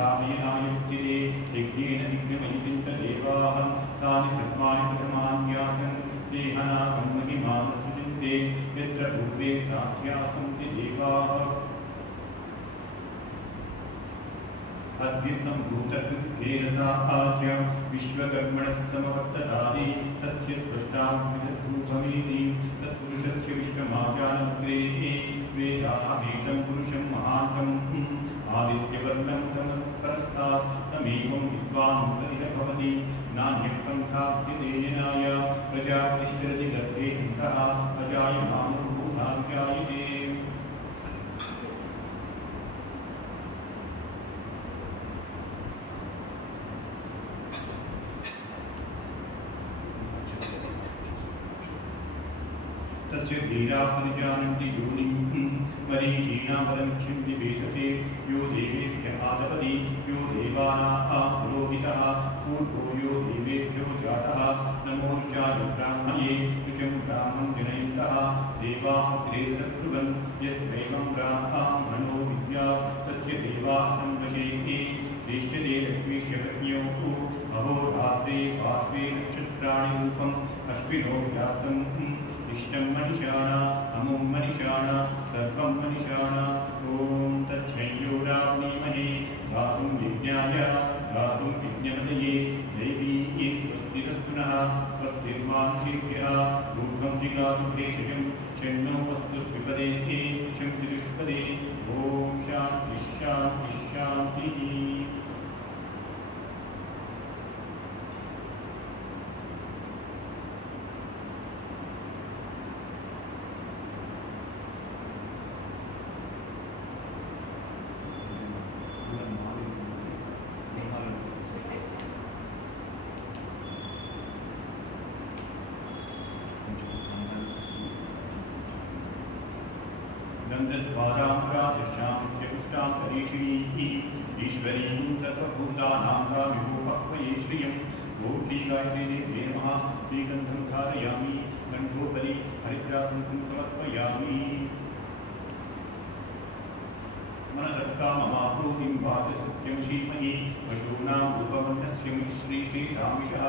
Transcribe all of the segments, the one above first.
कामयनायुक्तिरे यज्ञेन विघ्नमयिपिन्तदेवाः तानि धर्माणि प्रथमान्यासन् देहनाकं महिमानसुचिन्ते यत्र पूर्वे साख्यासन्ति देवाः अद्यसम्भूतकृद्धेरसाहाज्य विश्वकर्मणः समवर्ततानि तस्य स्पष्टाभिधूतमेति तत्पुरुषस्य विश्वमाजानग्रेः वेदाहमेकं पुरुषं महान्तम् आदित्यवर्णं तमस्करस्तात् तमेवं विद्वानुतरिह भवति नान्यः पन्थाप्यतेनाय प्रजापतिश्चरति गर्भे हन्तः अजायमानो भूताध्यायते तस्य धीरा परिजानन्ति योनिं मरीचीनापदमुख्यं विवेदसे यो देवेभ्यः आदपति यो देवानाः पुरोहितः पूर्वो यो देवेभ्यो जातः नमो रुचाय ब्राह्मणे रुचं ब्राह्मं जनयन्तः देवाग्रे तत्कुर्वन् यस्त्रैवं ब्राह्मणो विद्यात् तस्य देवाः संवशेति देश्यते लक्ष्मीश्च पत्न्योः अहोरात्रे पार्श्वे नक्षत्राणि रूपम् अश्विनो व्याप्तम् इष्टं मनीषाणा अमुं मनीषाणा सर्वं मनीषाणा ॐ तच्छयोरावनीमहे गातुं यज्ञाय गातुं यज्ञपतये दैवी स्वस्तिरस्तु नः स्वस्तिर्मानुषेभ्यः ऊर्ध्वं जिगातु भेषजं शन्नो वस्तुर्विपदेः शं चतुष्पदे ॐ शान्तिः शान्तिः शान्तिः गन्धद्वाराम्राजशान्त्यपुष्टान्तरीषिणीः ईश्वरीं सर्वभूतानां विभूपक्वये श्रियं ॐ श्रीगायत्रीदेव्यै नमः श्रीगन्धं धारयामि गन्धोपरि हरिद्राकुङ्कुमं समर्पयामि मनसत्काममाप्नोतिं वाचसत्यं श्रीमहि पशूनां रूपवर्णस्य श्रीरामिषः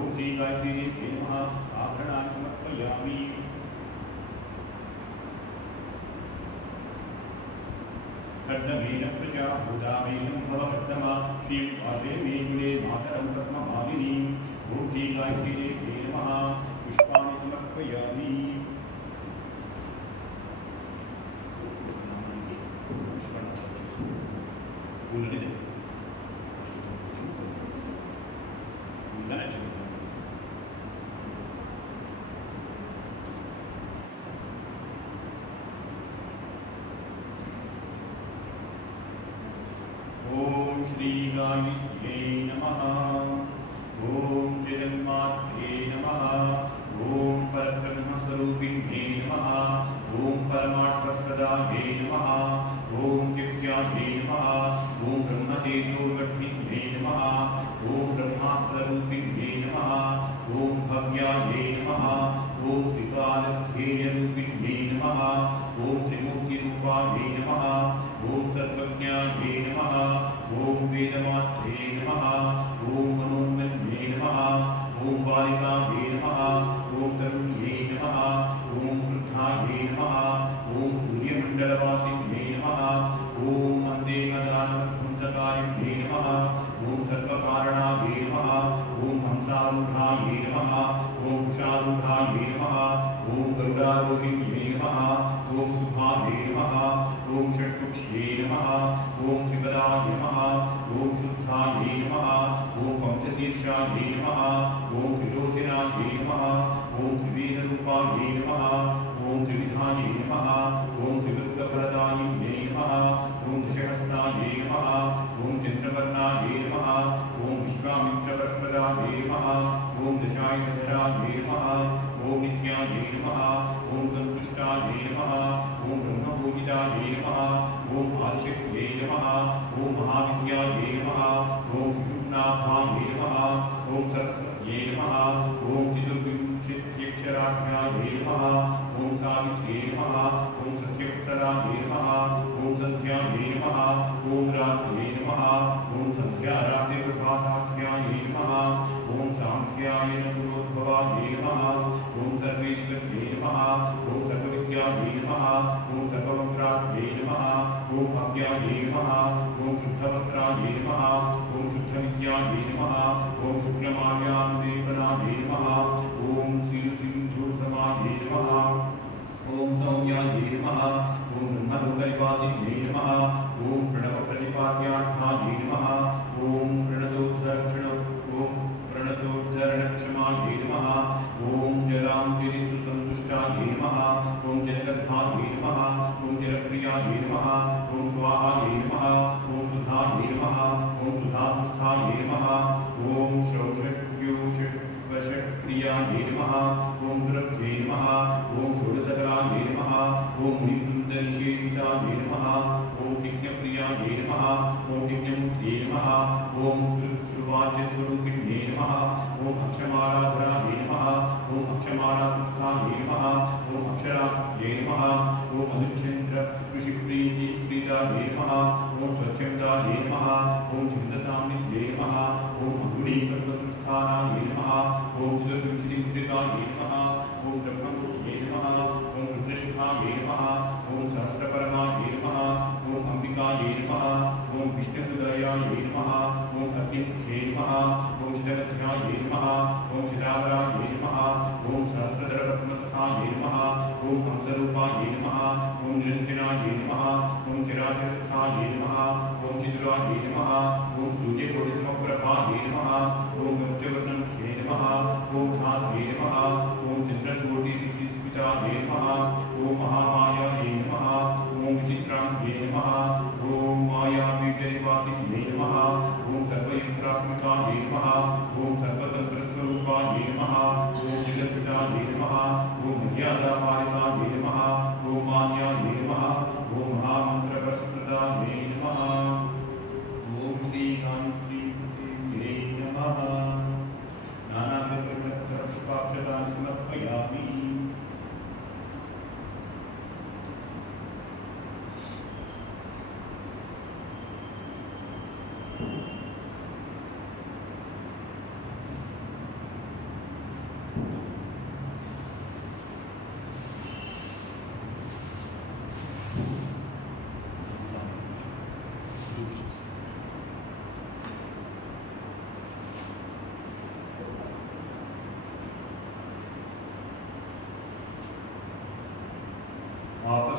ॐ श्रीगायत्रीदेव्यै नमः आभरणानि समर्पयामि कर्दमेन प्रजा भूतामेनं भववर्तमा श्रीं पाशे मे कुले मातरं पद्ममालिनीं ॐ श्रीगायत्रीदेव्यै नमः पुष्पाणि समर्पयामि श्रीगायत्र्यै नमः ॐ जगन्मात्रे नमः ॐ परब्रह्मस्वरूपिण्ये नमः ॐ परमार्थप्रदाये नमः ॐ दिव्याये नमः ॐ ब्रह्मतेजोवर्णिन्ये नमः ॐ ब्रह्मास्त्ररूपिण्ये नमः ॐ भव्याये नमः ॐ त्रिकालध्येयरूपिण्ये नमः ॐ त्रिमूर्तिरूपाये नमः ॐ सर्वज्ञाये नमः ॐ वेदमात्रे नमः ॐ मनोन्मन्ये नमः ॐ बालिकाये नमः ॐ तरुण्ये नमः ॐ वृद्धाये नमः ॐ सूर्यमण्डलवासिन्ये नमः ॐ वन्देमदानवकुन्दकारिण्ये नमः ॐ सर्वकारणाये नमः ॐ हंसारूढाये नमः ॐ कुशारूढाये नमः ॐ गरुडारोहिण्ये नमः ॐ शुभाये नमः ॐ षट्कुक्ष्ये नमः ॐ त्रिपदाय नमः ॐ शुद्धाये नमः ॐ पञ्चशीर्षाये नमः ॐ त्रिलोचनाये नमः ॐ त्रिवेदरूपाये नमः ॐ त्रिविधाये नमः ॐ त्रिवृत्तफलदायिन्ये नमः ॐ दशहस्ताये नमः ॐ चन्द्रवर्णाये नमः ॐ विश्वामित्रवरप्रदाये नमः ॐ दशायुधराये नमः ॐ नित्याये नमः ॐ सन्तुष्टाये नमः ॐ ब्रह्मभूमिताये नमः ॐ आदिशक्त्यै नमः ॐ महाविद्याये नमः ॐ शुभनाभाये नमः ॐ सरस्वत्यै नमः ॐ चतुर्विंशत्यक्षराभ्याये नमः ॐ सावित्र्यै नमः ॐ सत्यवत्सराये नमः ॐ सन्ध्याये नमः ॐ रात्र्यै नमः ॐ ओम शुद्धवस्त्राय नमः ओम शुद्धविद्याय नमः ओम शुक्लमाल्यानुलेपनाय नमः ओम श्रीसिन्धुसमाये नमः ओम सौम्याय नमः ओम ब्रह्मलोकनिवासिने नमः ओम प्रणवप्रतिपाद्यार्थाय नमः ओम प्रणतोद्धरणक्षमाय नमः ओम जलांजलिसुसन्तुष्टाय नमः ओम जलगर्भाय नमः ओम जलप्रियाय नमः ओम स्वाहाय नमः ओम सुधाय नमः ओम सुधासुस्थाय नमः ओम शौषट्योषवशक्रियाय नमः ओम सुरभ्ये नमः ओम षोडशकराय नमः ओम मुनिकुन्दनिषेविताय नमः ओम यज्ञप्रियाय नमः ओम यज्ञमुक्ते नमः ओम सुवाच्यस्वरूपिणे नमः ओम अक्षमालाधराय नमः ओम अक्षमालासंस्थाय नमः ओम अक्षराभ्ये नमः ओम मधुचन्द्र ऋषिप्रीतिप्रीताय नमः ओम स्वच्छन्दाय नमः ओम छन्दसाम्निध्ये नमः ओम अग्निकल्पसंस्थानाय नमः ओम चतुर्विंशतिमुद्रिकाय नमः ओम ब्रह्ममुख्ये नमः ओम रुद्रशिखाय नमः ओम सहस्रपरमाय नमः ओम अंबिकाय नमः ओम विष्णुहृदयाय नमः ओम अग्निमुखे नमः ओम शिवध्याय नमः ओम शिलावराय नमः ओम सहस्रधरपद्मसखाय नमः ओम हंसरूपाय नमः ओम निरञ्जनाय नमः ओम चिराचरसखाय नमः ओम चितुराय नमः ओम सूर्यकोटिसमप्रभाय नमः ओम पंचवर्णमुखे नमः ओम धात्रे नमः ओम चन्द्रकोटिसिद्धिस्मिताय नमः ओम महामायाय नमः ओम विचित्राङ्गे नमः ओम मायापीठनिवासिने नमः ओम सर्वयन्त्रात्मकाय नमः ओम सर्वतन्त्रस्वरूपाय नमः ओम जगत्पिताय नमः ओम मर्यादापालिकाय नमः ओम मान्याय नमः ओम महामन्त्रप्रदाय नमः ओम श्रीकान्तिमूर्तये नमः नानाविधपुष्पाक्षतानि समर्पयामि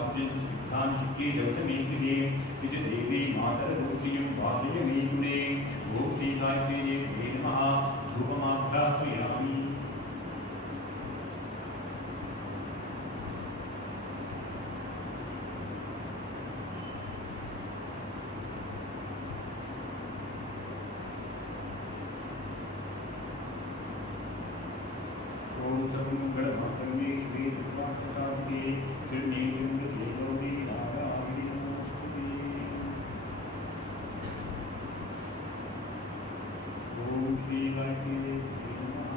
सिद्धांतिके दर्शनेन्द्रिये निज देवी मातरदोषियं वासयमेकुले ओम श्री गायत्र्यै नमः धूपमाघ्रापयामि ओम सर्वमंगलमांगल्ये शिवे सर्वार्थसाधिके शरण्ये त्र्यंबके गौरी नारायणी नमोस्तुते ओम श्री गायत्र्यै नमः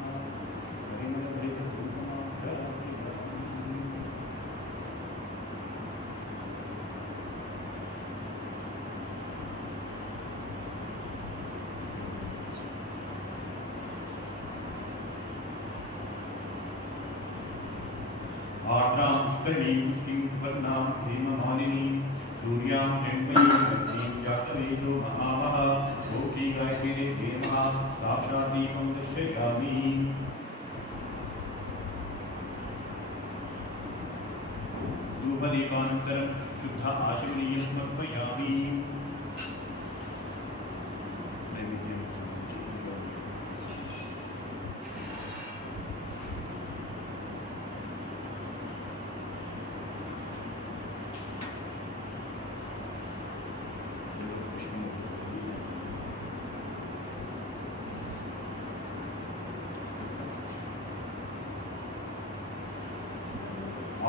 आर्द्रां पुष्करीं पुष्टिं सुपर्णां हेममालिनीं सूर्यां हिरण्मयीं लक्ष्मीं जातवेदो महावः ओम श्री गायत्र्यै नमः साक्षात् दीपं दर्शयामि धूपदीपानन्तरं शुद्ध आशमनीयं समर्पयामि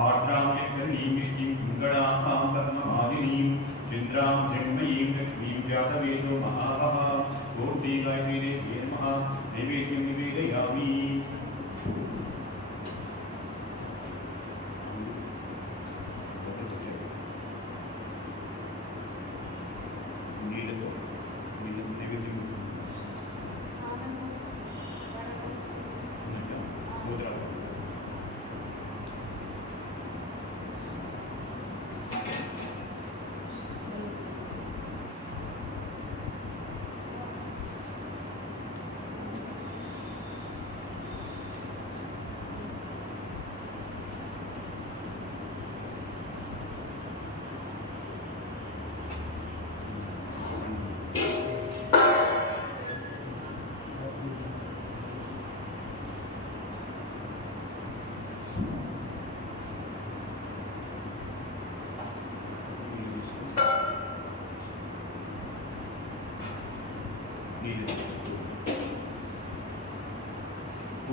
आर्द्रां यज्ञनीं विष्णुं मङ्गलां पद्ममालिनीं चन्द्रां हिरण्मयीं लक्ष्मीं जातवेदो महावः ओम श्री गायत्र्यै नमः नैवेद्यं निवेदयामि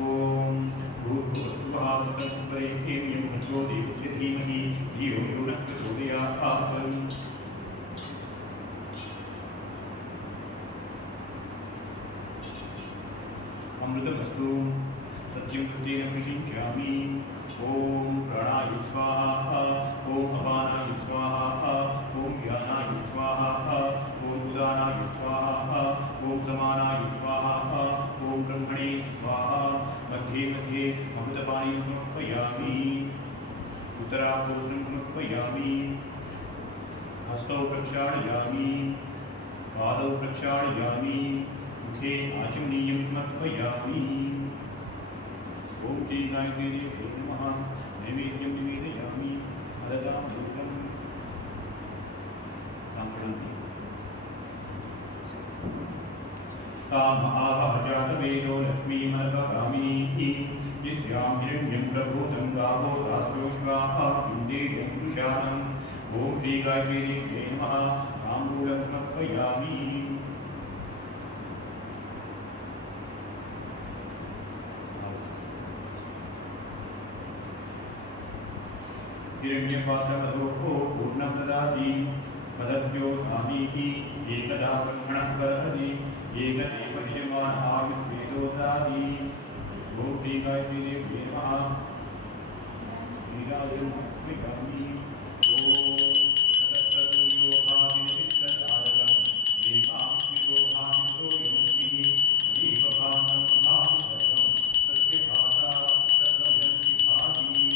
ओम भूर्भुवस्सुवः तत्सवितुर्वरेण्यं भर्गो देवस्य धीमहि धियो यो नः प्रचोदयात्। अमृतमस्तु सत्यं कृतेन प्रशिञ्चामि। ओम प्राणाय स्वाहा, ओम अपानाय स्वाहा, ओम व्यानाय स्वाहा, ओम उदानाय स्वाहा, ओम समानाय स्वाहा, ओम ब्रह्मणे स्वाहा। मध्ये मध्ये अमृतपानीं समर्पयामि, उत्तराभूषणं समर्पयामि, हस्तौ प्रक्षालयामि, पादौ प्रक्षालयामि, मुखे आचमनीयं समर्पयामि। ओम श्री गायत्री देवी नमः। नैवेद्यं निवेदयामि। अददां दूतं सम्प्रणति तामहाभाजातवेदो लक्ष्मीमर्वकामिनी यस्यां हिरण्यं प्रभूतं गावो दासोष्वाः पिण्डेयं पुरुषाणम्। ओम श्री गायत्री देवी नमः। ताम्बूलं समर्पयामि। हिरण्यपाशमधोः पूर्णं ददाति पदभ्यो सामीहि एकदा ब्रह्मणः करहरि एकदेव यजमानायुष्वेदो ददाति। ॐ श्री गायत्री देव्यै नमः। नीराजं समर्पयामि। ॐ ततस्तूयो भाविनचित्ततारकं देवाग्निरो भाविनो यमस्तिः देवभासं भावितकं तस्य भासा सर्वजन्ति भाति।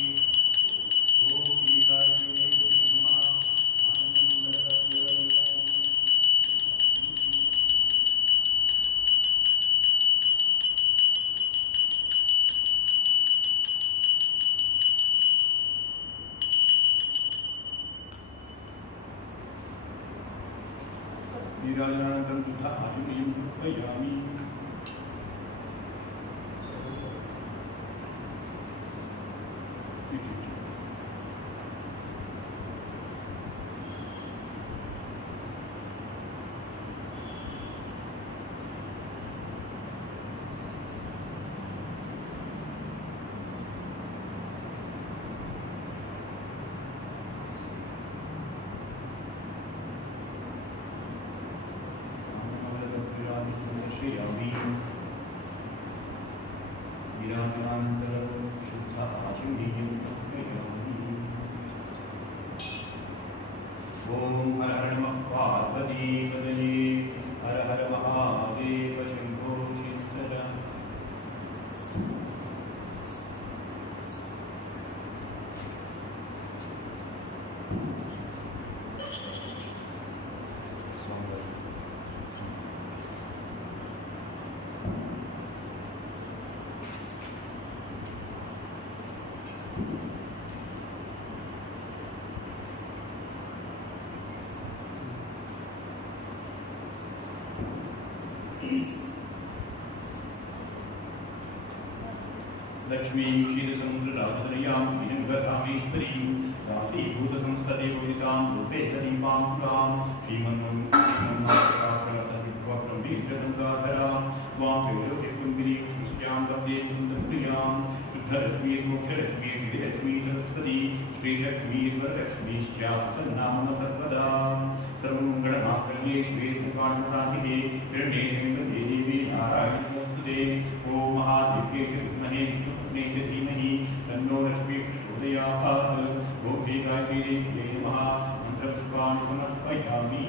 नीराजनानन्तरं शुद्ध आचमनीयं समर्पयामि। नीराजनानन्तरं शुद्ध आचमनीयं समर्पयामि। ओम हर हर नमः पार्वतीपतये हर हर महादेव शंभो शंकर। लक्ष्मीं क्षीरसमुद्रराजतनयां श्रीरङ्गधामेश्वरीं दासीभूतसंस्तते पूजितां रूपेतदीपां तां श्रीमन्नोन्मुक्तिमन्नाक्षरतविद्वक्रमीन्द्रगङ्गाधरां त्वां त्रैलोक्यकुम्भिनीं पुष्यां वन्दे कुन्दप्रियां शुद्धलक्ष्मीर्मोक्षलक्ष्मी श्रीलक्ष्मी सरस्वती श्रीलक्ष्मीर्वरलक्ष्मीश्चासन्नाम सर्वदा। सर्वमङ्गलमाङ्गल्ये शिवे सर्वार्थसाधिके शरण्ये त्र्यम्बके देवी नारायणी नमोस्तुते। ओम महादेव्यै च विद्महे विष्णुपत्न्यै च धीमहि तन्नो लक्ष्मीः प्रचोदयात्। ओम श्री गायत्री देव्यै नमः। मन्त्रपुष्पाणि समर्पयामि।